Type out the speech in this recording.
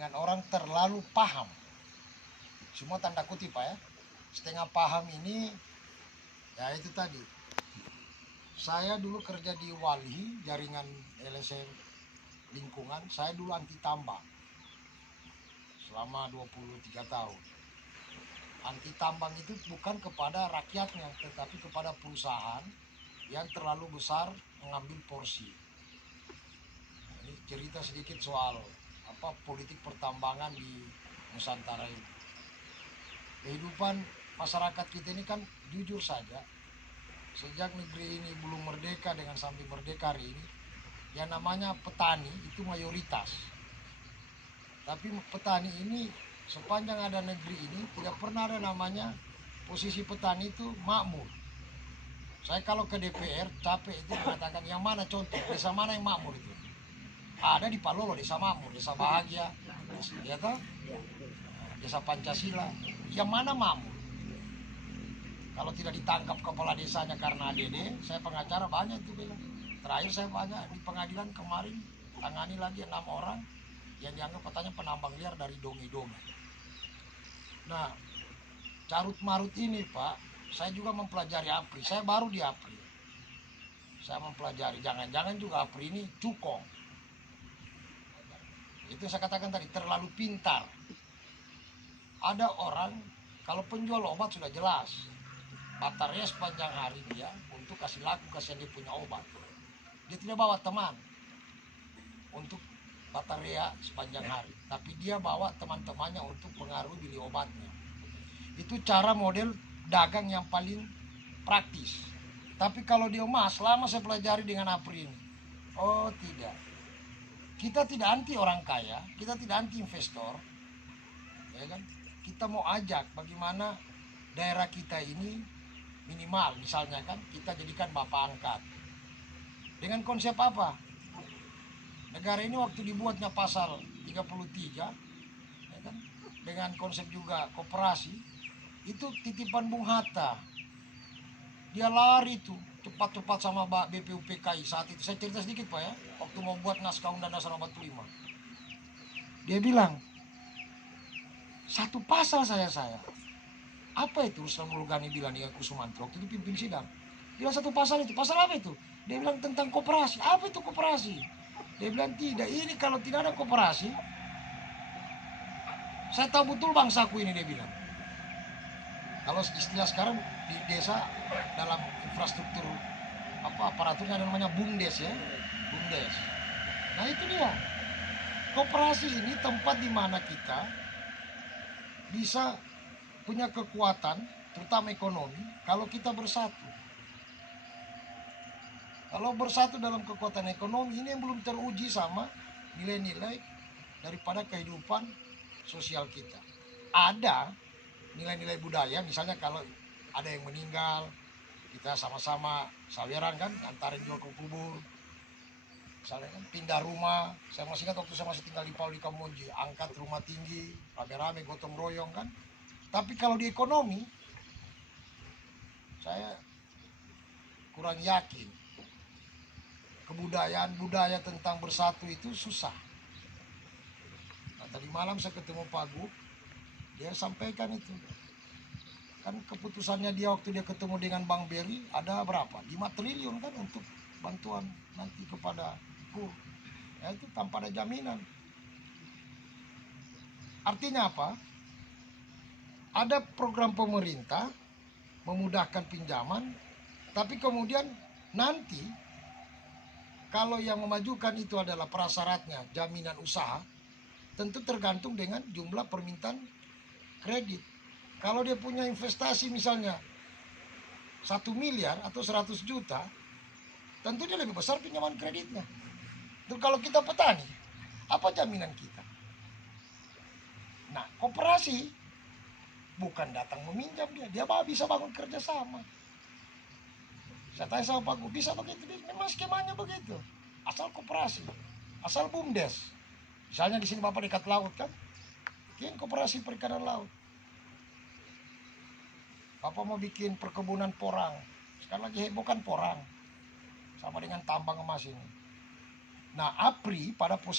dengan orang terlalu paham. Semua tanda kutip Pak ya. Setengah paham ini ya itu tadi. Saya dulu kerja di Walhi, jaringan LSM lingkungan. Saya dulu anti tambang selama 23 tahun. Anti tambang itu bukan kepada rakyatnya, tetapi kepada perusahaan yang terlalu besar mengambil porsi. Ini cerita sedikit soal politik pertambangan di Nusantara ini. Kehidupan masyarakat kita ini kan jujur saja, sejak negeri ini belum merdeka dengan sampai merdeka hari ini, yang namanya petani itu mayoritas. Tapi petani ini sepanjang ada negeri ini tidak pernah ada namanya posisi petani itu makmur. Saya kalau ke DPR capek itu mengatakan yang mana contoh, desa mana yang makmur itu? Ada di Palolo, desa makmur, desa bahagia, desa Pancasila. Yang mana makmur? Kalau tidak ditangkap kepala desanya karena ADD, saya pengacara banyak itu bilang. Terakhir saya banyak di pengadilan kemarin tangani lagi 6 orang yang dianggap katanya penambang liar dari dongi-dongi. Nah, carut marut ini Pak, saya juga mempelajari APRI. Saya baru di APRI. Saya mempelajari, jangan-jangan juga APRI ini cukong. Itu saya katakan tadi, terlalu pintar. Ada orang, kalau penjual obat sudah jelas, batarnya sepanjang hari dia untuk kasih laku, kasihan dia punya obat. Dia tidak bawa teman untuk bataria sepanjang hari, tapi dia bawa teman-temannya untuk pengaruh beli obatnya. Itu cara model dagang yang paling praktis. Tapi kalau dia selama saya pelajari dengan APRI ini, oh tidak, kita tidak anti orang kaya, kita tidak anti investor, ya kan? Kita mau ajak bagaimana daerah kita ini minimal, misalnya kan kita jadikan bapak angkat. Dengan konsep apa? Negara ini waktu dibuatnya pasal 33, ya kan? Dengan konsep juga koperasi, itu titipan Bung Hatta. Dia lari tuh cepat-cepat sama BPUPKI saat itu. Saya cerita sedikit Pak ya, waktu mau buat naskah Undang-Undang Dasar 45. Dia bilang, satu pasal saya. Apa itu Ruslan Mulugani bilang dengan Kusumantro, waktu itu pimpin sidang. Bilang satu pasal itu, pasal apa itu? Dia bilang tentang koperasi. Apa itu koperasi? Dia bilang tidak, ini kalau tidak ada koperasi, saya tahu betul bangsaku ini, dia bilang. Kalau istilah sekarang di desa dalam infrastruktur aparaturnya ada namanya BUMDes ya, BUMDes. Nah itu dia. Koperasi ini tempat di mana kita bisa punya kekuatan, terutama ekonomi, kalau kita bersatu. Kalau bersatu dalam kekuatan ekonomi ini yang belum teruji sama nilai-nilai daripada kehidupan sosial kita. Ada nilai-nilai budaya, misalnya kalau ada yang meninggal, kita sama-sama saweran kan, antarin jual ke kubur. Misalnya kan, pindah rumah, saya masih ingat waktu saya masih tinggal di Pauli Kamonji, angkat rumah tinggi, rame-rame, gotong royong kan. Tapi kalau di ekonomi, saya kurang yakin. Kebudayaan budaya tentang bersatu itu susah. Nah, tadi malam saya ketemu Pak Gu, dia sampaikan itu. Kan keputusannya dia waktu dia ketemu dengan Bang Beri ada berapa? 5 triliun kan untuk bantuan nanti kepada KUR. Ya itu tanpa ada jaminan. Artinya apa? Ada program pemerintah memudahkan pinjaman, tapi kemudian nanti kalau yang memajukan itu adalah prasyaratnya jaminan usaha, tentu tergantung dengan jumlah permintaan kredit. Kalau dia punya investasi misalnya 1 miliar atau 100 juta, tentu dia lebih besar pinjaman kreditnya. Itu kalau kita petani, apa jaminan kita? Nah, koperasi bukan datang meminjam dia bisa bangun kerjasama. Saya tanya sama Pak Gu, bisa begitu? Memang skemanya begitu. Asal koperasi, asal BUMDes. Misalnya di sini Bapak dekat laut kan, bikin koperasi perikanan laut. Bapak mau bikin perkebunan porang, sekarang lagi heboh kan porang, sama dengan tambang emas ini. Nah, APRI pada posisi